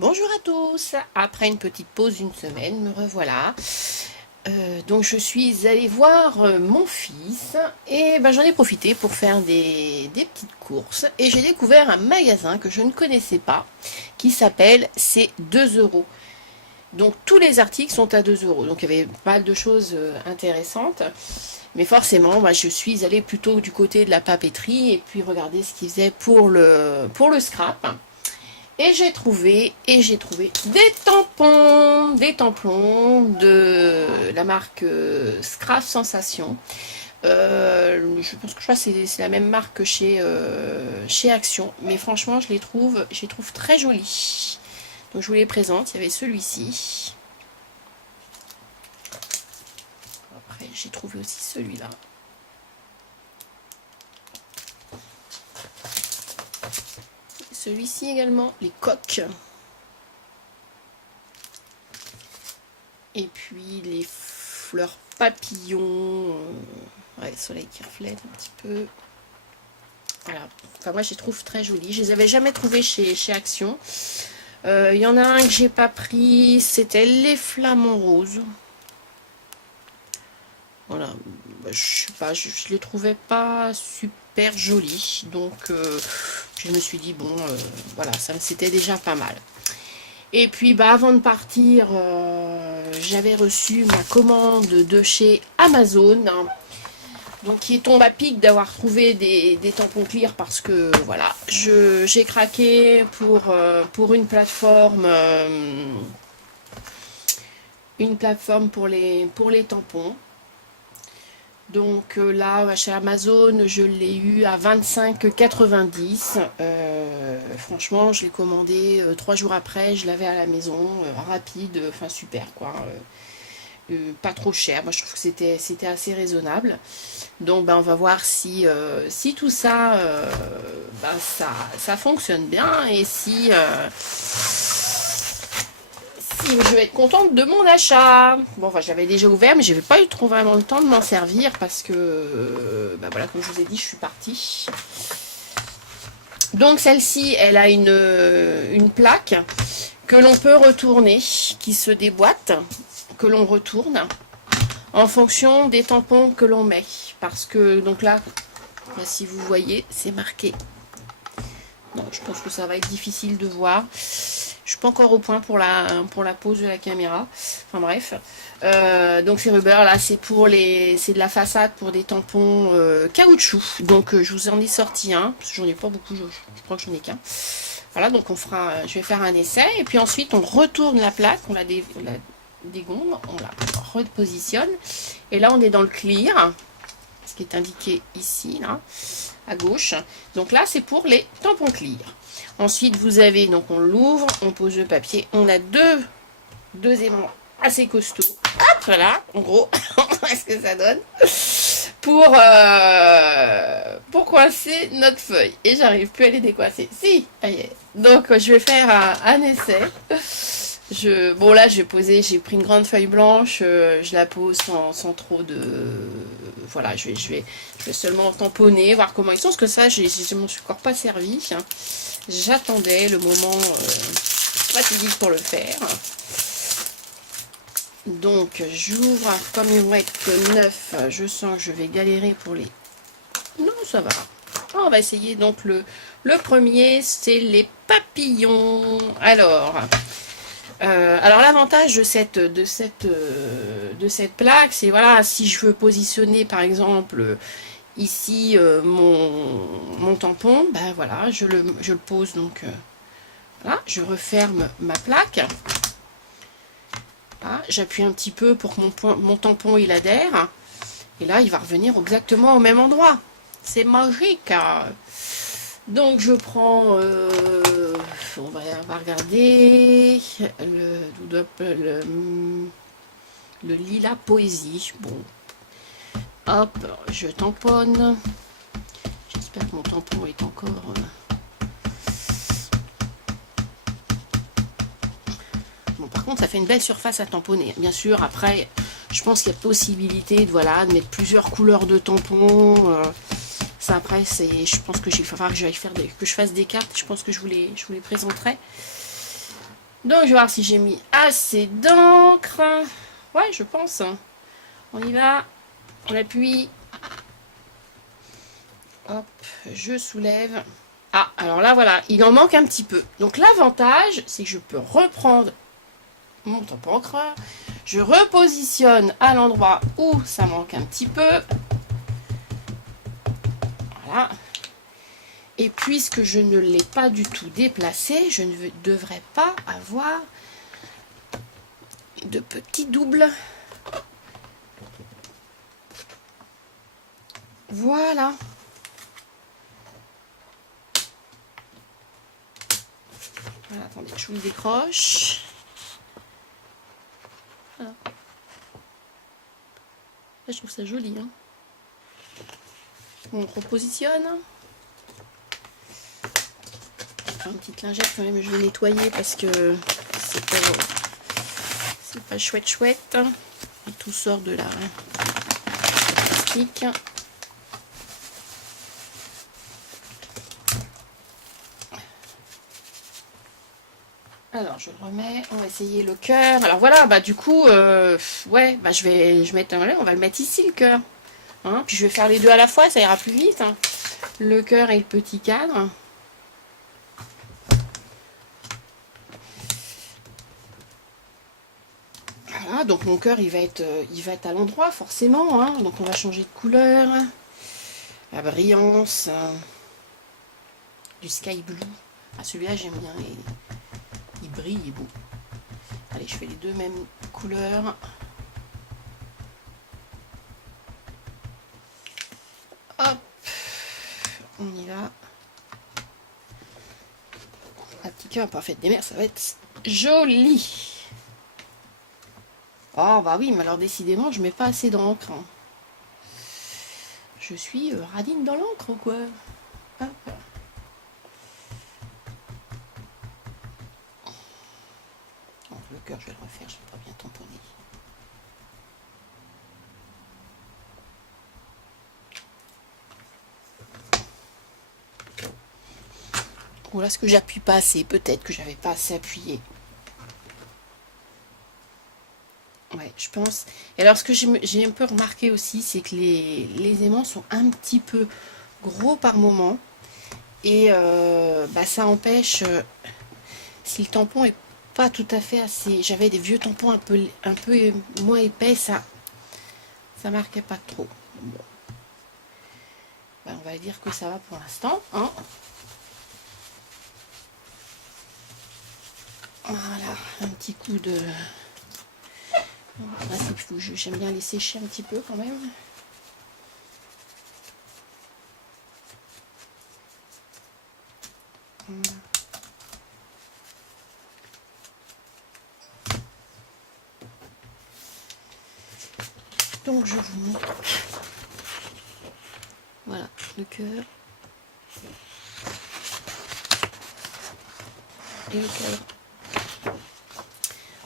Bonjour à tous, après une petite pause d'une semaine, me revoilà. Donc je suis allée voir mon fils et ben, j'en ai profité pour faire des petites courses et j'ai découvert un magasin que je ne connaissais pas qui s'appelle C'est 2 euros. Donc tous les articles sont à 2 euros, donc il y avait pas mal de choses intéressantes. Mais forcément, bah, je suis allée plutôt du côté de la papeterie et puis regarder ce qu'ils faisaient pour le scrap. Et j'ai trouvé des tampons de la marque Scrap Sensation. Je pense que c'est la même marque que chez Action, mais franchement, je les trouve très jolis. Donc je vous les présente. Il y avait celui-ci. Après, j'ai trouvé aussi celui-là. Celui-ci également, les coques. Et puis les fleurs papillons. Ouais, le soleil qui reflète un petit peu. Voilà. Enfin, moi, je les trouve très jolis. Je les avais jamais trouvés chez Action. Il y en a un que j'ai pas pris. C'était les flamants roses. Voilà. Bah, je sais pas, je les trouvais pas super jolis. Donc, je me suis dit, bon, voilà, ça c'était déjà pas mal. Et puis, bah, avant de partir, j'avais reçu ma commande de chez Amazon. Donc, qui tombe à pic d'avoir trouvé des tampons clear parce que, voilà, j'ai craqué pour une plateforme pour les tampons. Donc là, chez Amazon, je l'ai eu à 25,90. Franchement, je l'ai commandé 3 jours après, je l'avais à la maison, rapide, enfin super quoi. Pas trop cher, moi je trouve que c'était assez raisonnable. Donc ben, on va voir si tout ça, ben, ça fonctionne bien et si je vais être contente de mon achat. Bon, enfin, je l'avais déjà ouvert, mais je n'avais pas eu trop vraiment le temps de m'en servir parce que, bah voilà, comme je vous ai dit, je suis partie. Donc, celle-ci, elle a une plaque que l'on peut retourner, qui se déboîte, que l'on retourne en fonction des tampons que l'on met. Parce que, donc là, si vous voyez, c'est marqué. Non, je pense que ça va être difficile de voir. Je suis pas encore au point pour la pose de la caméra. Enfin bref. Donc ces rubbers là, c'est de la façade pour des tampons caoutchouc. Donc je vous en ai sorti un, parce que j'en ai pas beaucoup, je crois que j'en ai qu'un. Voilà, donc je vais faire un essai. Et puis ensuite on retourne la plaque, on la dégonde, on la repositionne. Et là on est dans le clear, ce qui est indiqué ici, là, à gauche. Donc là c'est pour les tampons clear. Ensuite, vous avez, donc on l'ouvre, on pose le papier. On a deux aimants assez costauds. Hop, voilà, en gros, ce que ça donne. Pour coincer notre feuille. Et j'arrive plus à les décoincer. Si, ça y est. Donc, je vais faire un essai. Bon, là, j'ai pris une grande feuille blanche. Je la pose sans trop de... Voilà, je vais seulement tamponner, voir comment ils sont. Parce que ça, je ne m'en suis encore pas servi. J'attendais le moment fatidique pour le faire. Donc j'ouvre, comme ils vont être que 9, je sens que je vais galérer pour les... Non, ça va. On va essayer. Donc le premier, c'est les papillons. Alors l'avantage de cette plaque, c'est voilà, si je veux positionner par exemple ici mon tampon, ben voilà, je le pose donc voilà, je referme ma plaque. Voilà, j'appuie un petit peu pour que mon tampon il adhère. Et là, il va revenir exactement au même endroit. C'est magique. Donc je prends, on va regarder le lilas poésie. Bon, hop, je tamponne. J'espère que mon tampon est encore... Bon, par contre, ça fait une belle surface à tamponner. Bien sûr, après, je pense qu'il y a possibilité de mettre plusieurs couleurs de tampons. Ça, après, je pense que il faudra que je fasse des cartes. Je pense que je vous les présenterai. Donc, je vais voir si j'ai mis assez d'encre. Ouais, je pense. On y va. On appuie. Hop, je soulève. Ah, alors là, voilà, il en manque un petit peu. Donc, l'avantage, c'est que je peux reprendre mon tampon encreur. Je repositionne à l'endroit où ça manque un petit peu. Voilà. Et puisque je ne l'ai pas du tout déplacé, je ne devrais pas avoir de petits doubles. Voilà. Voilà, attendez, je vous le décroche. Voilà. Là, je trouve ça joli. Hein. On repositionne. Une petite lingette quand même, je vais nettoyer parce que c'est pas chouette chouette. Et tout sort de la plastique. Alors je le remets, on va essayer le cœur. Alors voilà, bah du coup, ouais, bah je vais mettre on va le mettre ici le cœur. Hein, puis je vais faire les deux à la fois, ça ira plus vite. Hein. Le cœur et le petit cadre. Voilà, donc mon cœur il va être à l'endroit forcément. Hein. Donc on va changer de couleur. La brillance du sky blue. Ah celui-là j'aime bien, il brille, il est beau. Allez, je fais les deux mêmes couleurs. Hop, on y va. Un petit cœur parfaite des mers, ça va être joli. Oh bah oui, mais alors décidément, je mets pas assez d'encre. Hein. Je suis radine dans l'encre, quoi. Hop. Donc, le cœur, je vais le refaire, je vais pas bien tamponner. Ou là, est-ce que j'appuie pas assez? Peut-être que j'avais pas assez appuyé. Ouais, je pense. Et alors, ce que j'ai un peu remarqué aussi, c'est que les aimants sont un petit peu gros par moment. Et bah, ça empêche, si le tampon est pas tout à fait assez... J'avais des vieux tampons un peu moins épais, ça marquait pas trop. Bon. Ben, on va dire que ça va pour l'instant. Hein. Voilà, un petit coup de... En principe, j'aime bien les sécher un petit peu quand même. Donc je vous montre. Voilà, le cœur. Et le cœur.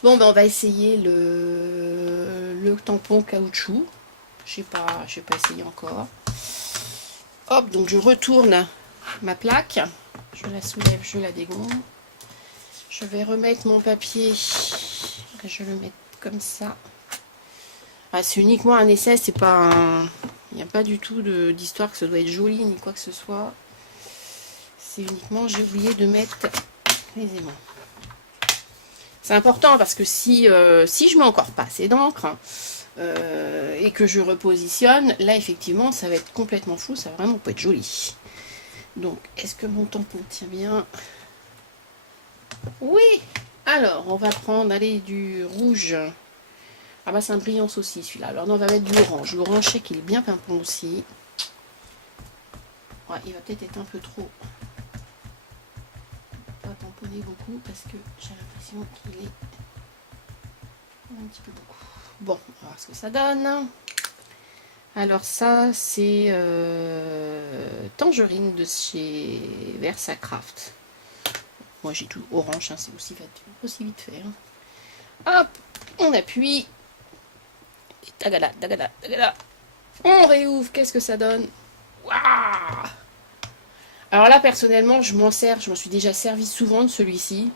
Bon, ben on va essayer le tampon caoutchouc. Je sais pas essayé encore. Hop, donc je retourne ma plaque. Je la soulève, je la dégonfle. Je vais remettre mon papier. Je le mets comme ça. Ah, c'est uniquement un essai, c'est pas un... Il n'y a pas du tout d'histoire que ça doit être joli ni quoi que ce soit. C'est uniquement, j'ai oublié de mettre les aimants. C'est important parce que si je mets encore pas assez d'encre et que je repositionne, là effectivement ça va être complètement fou, ça va vraiment pas être joli. Donc est-ce que mon tampon tient bien? Oui. Alors on va prendre, allez, du rouge. Ah bah c'est un brillance aussi celui-là. Alors non, on va mettre du orange. L'orange, je sais qu'il est bien pimpant aussi. Ouais, il va peut-être être un peu trop. Pas tamponner beaucoup parce que j'ai l'impression qu'il est un petit peu beaucoup. Bon, on va voir ce que ça donne. Alors ça, c'est Tangerine de chez Versacraft. Moi j'ai tout orange, hein, c'est aussi vite fait. Hein. Hop, on appuie. Et tagada, tagada, tagada. On réouvre, qu'est-ce que ça donne? Waouh! Alors là, personnellement, je m'en suis déjà servi souvent de celui-ci.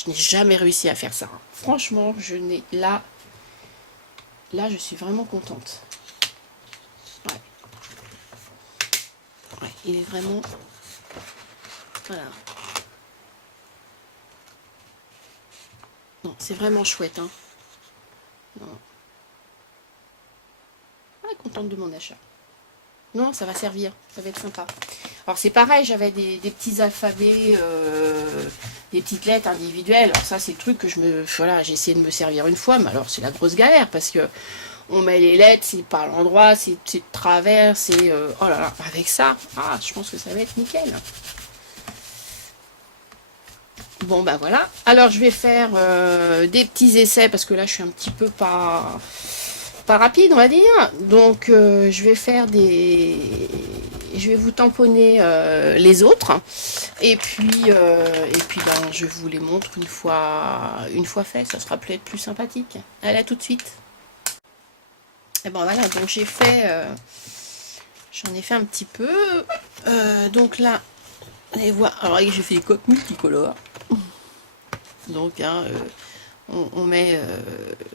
Je n'ai jamais réussi à faire ça. Franchement, je n'ai là, je suis vraiment contente. Ouais. Ouais, il est vraiment, voilà. Non, c'est vraiment chouette, hein. Non. Ah, contente de mon achat. Non, ça va servir, ça va être sympa. Alors c'est pareil, j'avais des petits alphabets, des petites lettres individuelles. Alors ça, c'est le truc que voilà, j'ai essayé de me servir une fois, mais alors c'est la grosse galère parce que on met les lettres, c'est pas à l'endroit, c'est de travers, c'est oh là là, avec ça, ah, je pense que ça va être nickel. Bon ben voilà. Alors je vais faire des petits essais parce que là je suis un petit peu pas rapide, on va dire. Donc je vais faire je vais vous tamponner les autres et puis ben, je vous les montre une fois fait. Ça sera peut-être plus sympathique. Allez, à tout de suite. Et bon voilà, donc j'en ai fait un petit peu. Donc là, allez voir. Alors j'ai fait des coques multicolores. Donc hein, on met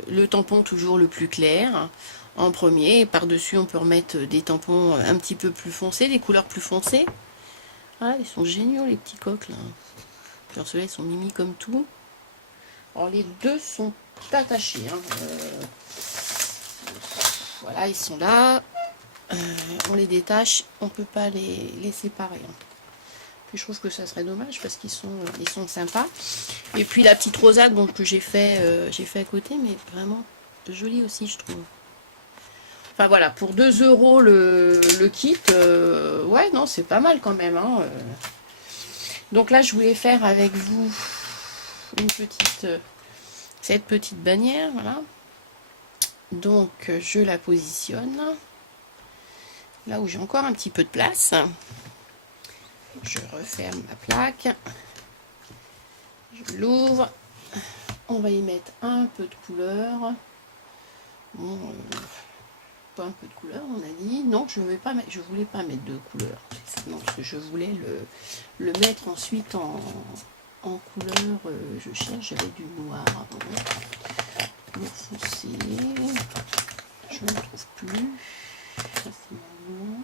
le tampon toujours le plus clair en premier. Et par-dessus, on peut remettre des tampons un petit peu plus foncés, des couleurs plus foncées. Ah, ils sont géniaux les petits coques là. Alors ceux-là, ils sont mimi comme tout. Alors les deux sont attachés. Hein. Voilà, ils sont là. On les détache, on peut pas les séparer. Hein. Puis je trouve que ça serait dommage parce qu'ils sont sympas. Et puis la petite rosade donc, que j'ai fait à côté, mais vraiment jolie aussi, je trouve. Enfin voilà, pour 2 € le kit, ouais, non, c'est pas mal quand même. Hein. Donc là, je voulais faire avec vous cette petite bannière, voilà. Donc je la positionne là où j'ai encore un petit peu de place. Je referme ma plaque. Je l'ouvre. On va y mettre un peu de couleur. Bon, pas un peu de couleur, on a dit. Non, je voulais pas mettre de couleur. Non, parce que je voulais le mettre ensuite en couleur. Je cherche, j'avais du noir avant. Le foncé. Je ne le trouve plus. Ça, c'est mon nom.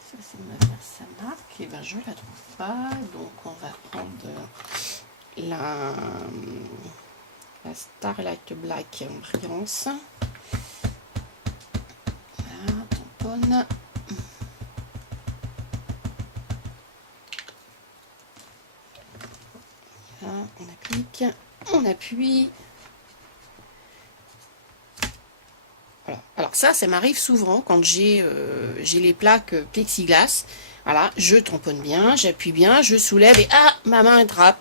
Ça, c'est ma Versamark. Et ben, je la trouve pas. Donc, on va prendre la Starlight Black Brillance. Voilà, tamponne. Voilà, on applique, on appuie. Voilà. Alors ça m'arrive souvent quand j'ai les plaques plexiglas. Voilà, je tamponne bien, j'appuie bien, je soulève et ah, ma main attrape.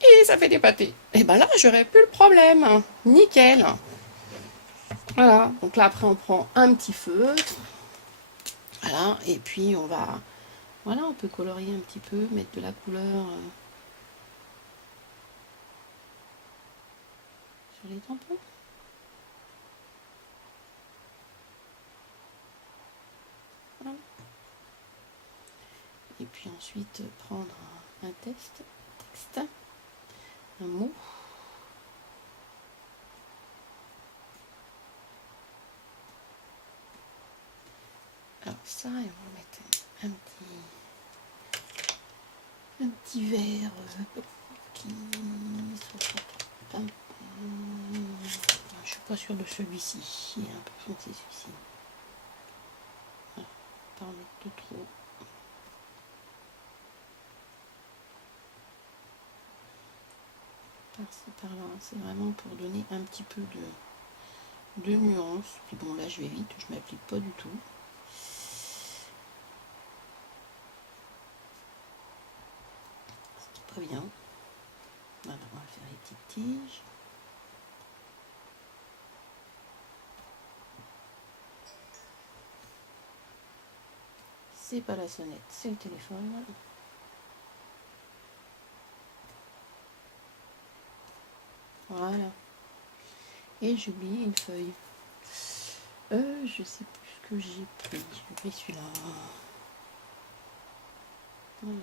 Et ça fait des pâtés. Et ben là, j'aurais plus le problème. Nickel. Voilà, donc là après on prend un petit feutre. Voilà, et puis on va... Voilà, on peut colorier un petit peu, mettre de la couleur sur les tampons. Voilà. Et puis ensuite prendre un texte, un mot. Alors ça, et on va mettre un petit verre qui soit pas je suis pas sûre de celui-ci, il est un peu foncé celui-ci. Voilà, pas en mettre de trop. Par-ci par-là, c'est vraiment pour donner un petit peu de nuance. Puis bon, là je vais vite, je m'applique pas du tout. C'est pas bien. Voilà, on va faire les petites tiges. C'est pas la sonnette, c'est le téléphone. Voilà. Et j'ai oublié une feuille. Je sais plus ce que j'ai pris. J'ai pris celui-là. Voilà.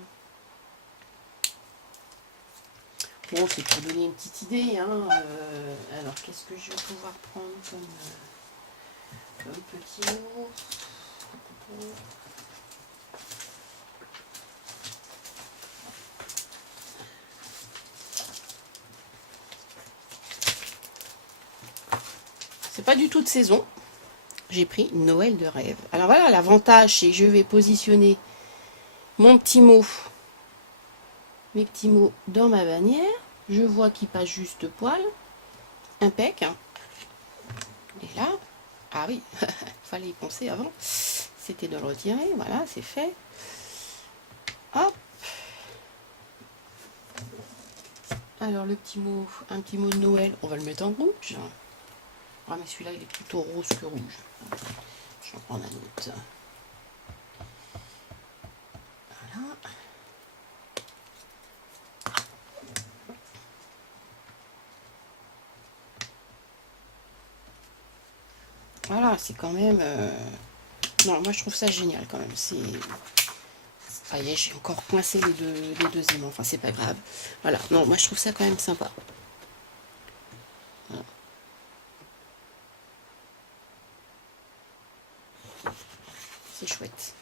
Bon, c'est pour donner une petite idée. Hein. Alors, qu'est-ce que je vais pouvoir prendre comme petit mot? C'est pas du tout de saison. J'ai pris Noël de rêve. Alors voilà, l'avantage, c'est que je vais positionner mon petit mot, mes petits mots dans ma bannière. Je vois qu'il passe juste poil. Impec. Et là, ah oui, fallait y penser avant. C'était de le retirer. Voilà, c'est fait. Hop. Alors le petit mot, un petit mot de Noël, on va le mettre en rouge. Ah mais celui-là il est plutôt rose que rouge. Je vais en prendre un autre. Voilà. Voilà, c'est quand même... Non, moi je trouve ça génial quand même. C'est... Ah, j'ai encore coincé les deux aimants. Enfin, c'est pas grave. Voilà, non, moi je trouve ça quand même sympa. Voilà. C'est chouette.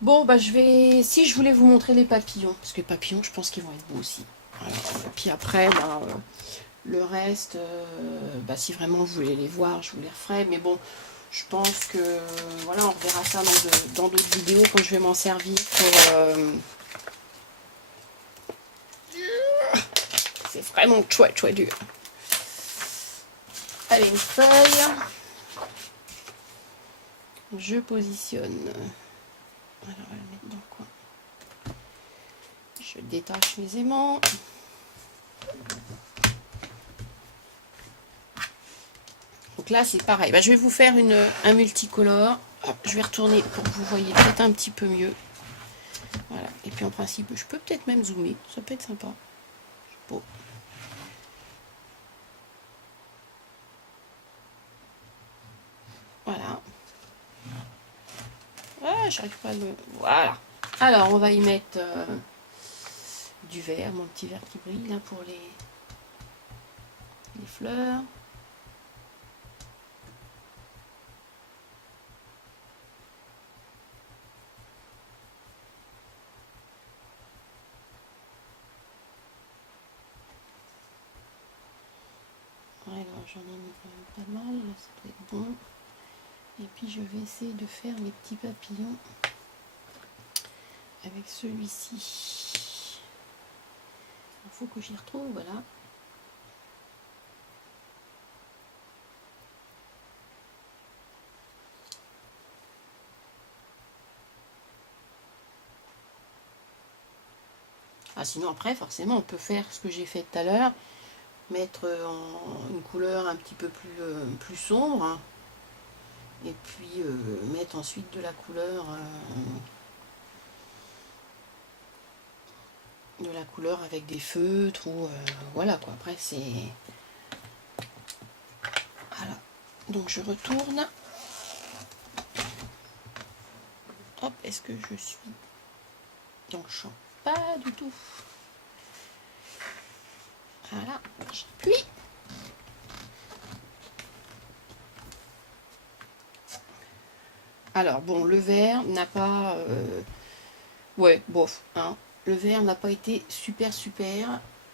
Bon, bah je vais... Si je voulais vous montrer les papillons, parce que les papillons, je pense qu'ils vont être beaux aussi. Alors, puis après, bah, le reste, bah, si vraiment vous voulez les voir, je vous les referai. Mais bon, je pense que voilà, on verra ça dans d'autres vidéos quand je vais m'en servir pour... C'est vraiment chouette dur. Allez, une feuille. Je positionne. Alors, on va le mettre dans le coin. Je détache mes aimants. Donc là, c'est pareil. Bah, je vais vous faire un multicolore. Hop, je vais retourner pour que vous voyez peut-être un petit peu mieux. Voilà. Et puis en principe, je peux peut-être même zoomer. Ça peut être sympa. Bon. Voilà. Ah, j'arrive pas à le... Voilà. Alors, on va y mettre du vert, mon petit vert qui brille là pour les fleurs. Ouais, alors j'en ai mis quand même pas mal, là ça doit être bon. Et puis je vais essayer de faire mes petits papillons avec celui-ci. Il faut que j'y retrouve, voilà. Ah, sinon après, forcément, on peut faire ce que j'ai fait tout à l'heure, mettre une couleur un petit peu plus sombre, hein, et puis mettre ensuite de la couleur avec des feutres ou voilà quoi. Après c'est voilà. Donc je retourne. Hop, est-ce que je suis dans le champ? Pas du tout. Voilà, j'appuie. Alors bon, le vert n'a pas ouais, bof, hein. Le vert n'a pas été super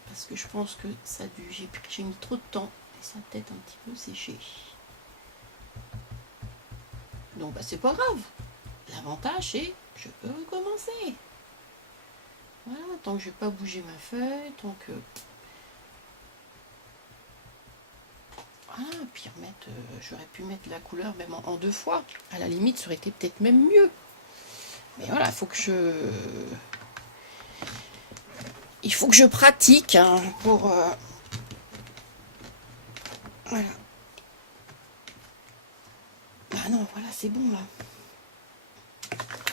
parce que je pense que ça a dû, j'ai mis trop de temps et ça a peut-être un petit peu séché. Donc bah c'est pas grave. L'avantage c'est que je peux recommencer. Voilà, tant que je vais pas bouger ma feuille, tant que voilà, puis remettre, j'aurais pu mettre la couleur même en deux fois. À la limite, ça aurait été peut-être même mieux. Mais voilà, il faut que je pratique hein, pour voilà. Ah non, voilà, c'est bon là.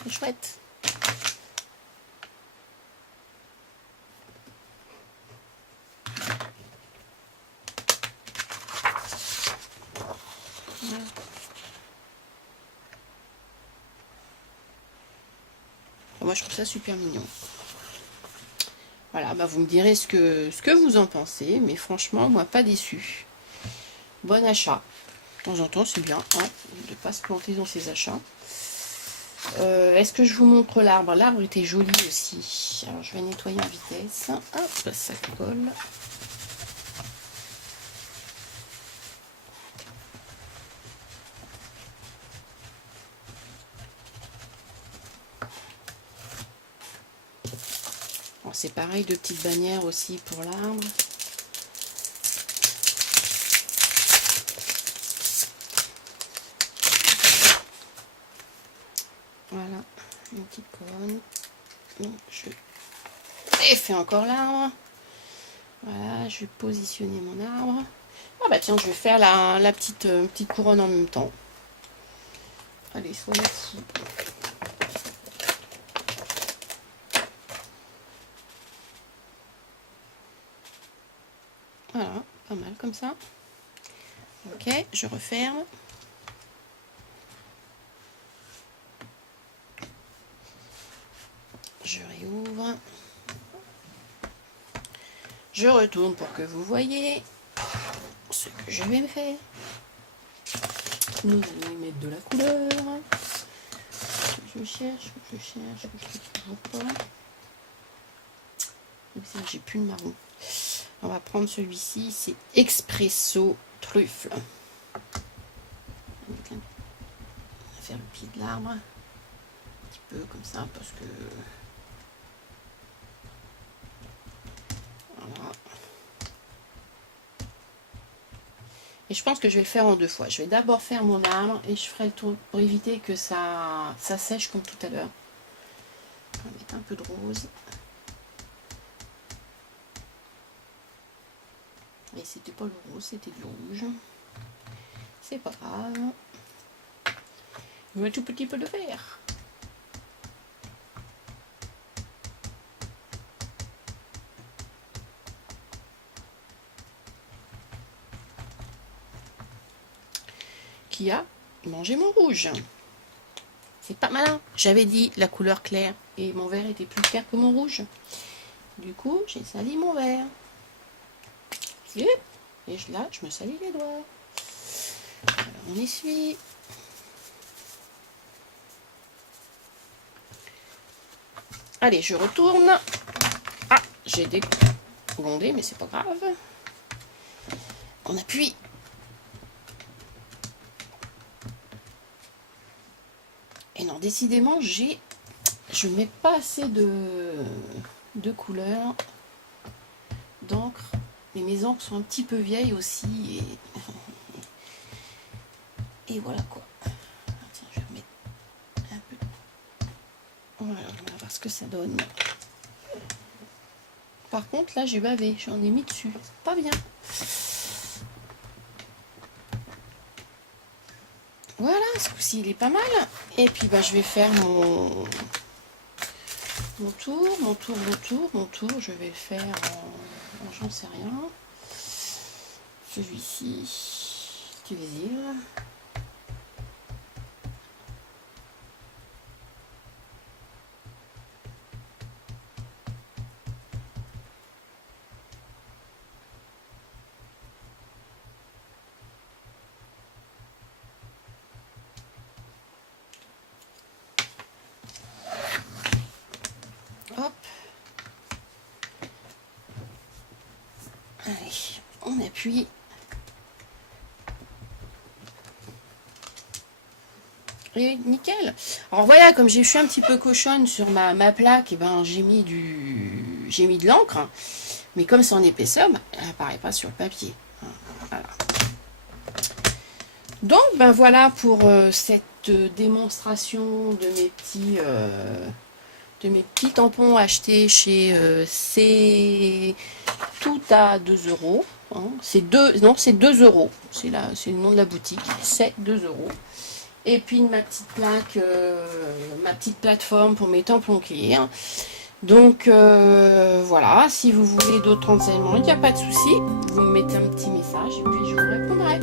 C'est chouette. Voilà. Moi, je trouve ça super mignon. Voilà, bah vous me direz ce que vous en pensez, mais franchement, moi, pas déçu. Bon achat. De temps en temps, c'est bien hein, de ne pas se planter dans ses achats. Est-ce que je vous montre l'arbre? L'arbre était joli aussi. Alors, je vais nettoyer en vitesse. Hop, ça colle. C'est pareil, deux petites bannières aussi pour l'arbre. Voilà, une petite couronne. Donc, je défais encore l'arbre. Voilà, je vais positionner mon arbre. Ah bah tiens, je vais faire la petite couronne en même temps. Allez, soyez fous. Voilà, pas mal comme ça. Ok, je referme. Je réouvre. Je retourne pour que vous voyez ce que je vais faire. Nous allons y mettre de la couleur. Je cherche, que je trouve toujours pas. J'ai plus le marron. On va prendre celui-ci, c'est Expresso Truffe. On va faire le pied de l'arbre. Un petit peu comme ça, parce que... Voilà. Et je pense que je vais le faire en deux fois. Je vais d'abord faire mon arbre et je ferai le tour pour éviter que ça sèche comme tout à l'heure. On va mettre un peu de rose. Et c'était pas le rose, c'était du rouge. C'est pas grave. Un tout petit peu de vert. Qui a mangé mon rouge. C'est pas malin. J'avais dit la couleur claire et mon vert était plus clair que mon rouge. Du coup, j'ai sali mon vert. Et là, je me salis les doigts. Alors, on essuie. Allez, je retourne. Ah, j'ai dégondé, mais c'est pas grave. On appuie. Et non, décidément, je mets pas assez de couleur, d'encre. Mais mes encres sont un petit peu vieilles aussi. Et voilà quoi. Tiens, je vais remettre un peu. Voilà, on va voir ce que ça donne. Par contre, là, j'ai bavé. J'en ai mis dessus. Pas bien. Voilà, ce coup-ci, il est pas mal. Et puis, bah, je vais faire mon tour. Je vais le faire en j'en sais rien. Celui-ci, tu désires. Hop. Allez, on appuie. Et nickel. Alors voilà, comme je suis un petit peu cochonne sur ma plaque, et ben j'ai mis de l'encre, mais comme c'est en épaisseur, ben, elle n'apparaît pas sur le papier. Voilà. Donc ben voilà pour cette démonstration de mes petits tampons achetés chez c'est tout à 2 €. Hein. C'est 2 €. C'est le nom de la boutique. C'est 2 €. Et puis ma petite plaque, ma petite plateforme pour mes tampons clear. Donc voilà, si vous voulez d'autres renseignements, il n'y a pas de souci. Vous me mettez un petit message et puis je vous répondrai.